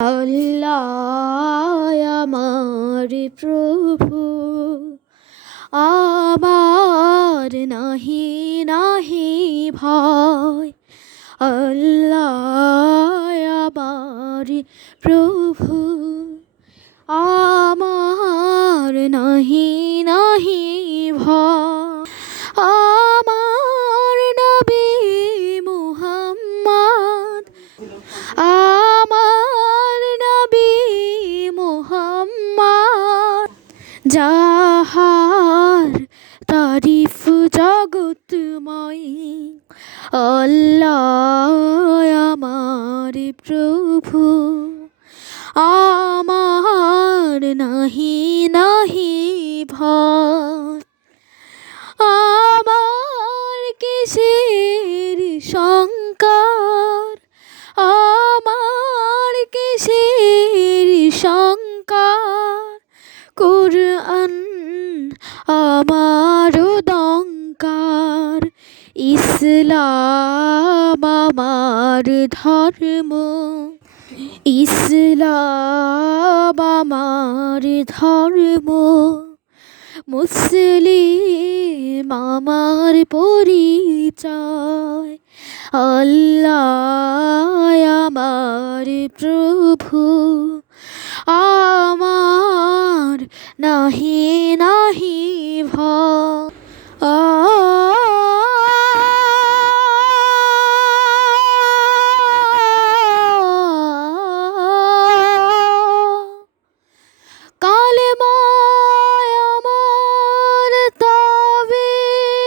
আল্লাহ আমার প্রভু, আমার নাহি নাহি ভয়। আল্লাহ আমার প্রভু, আমার নাহি নাহি ভয়। আমার নবী মুহাম্মদ, আমার নবী মুহাম্মদ, যাহার তারিফ জগৎময়। আল্লাহ আমার প্রভু, আমার নাহি নাহি ভয়। আমার কিসের শঙ্কার, আমার কিসের শঙ্কার। কুরআন আমার দঙ্কার, ইসলাম আমার ধর্ম, ইসলাম আমার ধর্ম। মুসলিম আমার পরিচয়। আল্লাহ আমার প্রভু, আমার নাহি নাহি ভয়। কালেমায় আমার তাবিজ,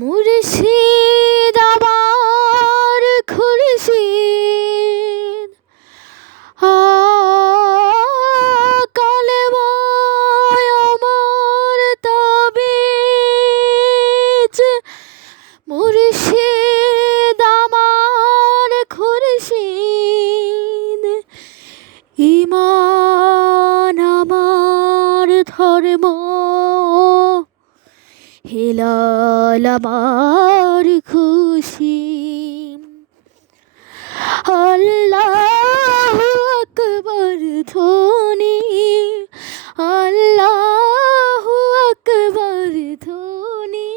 মুর্শিদ আমার খুরশিদ। কালেমায় আমার তাবিজ, মুর্শিদ আমার খুরশিদ। ঈমান আমার ধর্ম, হিলাল আমার খুশি। আল্লাহু আকবার ধ্বনি, আল্লাহু আকবার ধ্বনি।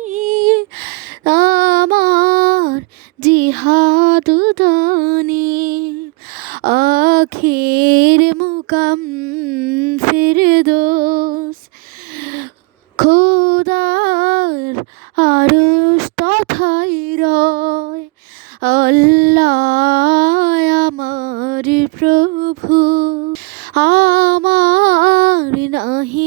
আমার জিহাদ দানি, আখির মুকাম ফিরদৌস। খোদার আরশ তথায় রয়। আল্লাহ আমার প্রভু, আমার নাহি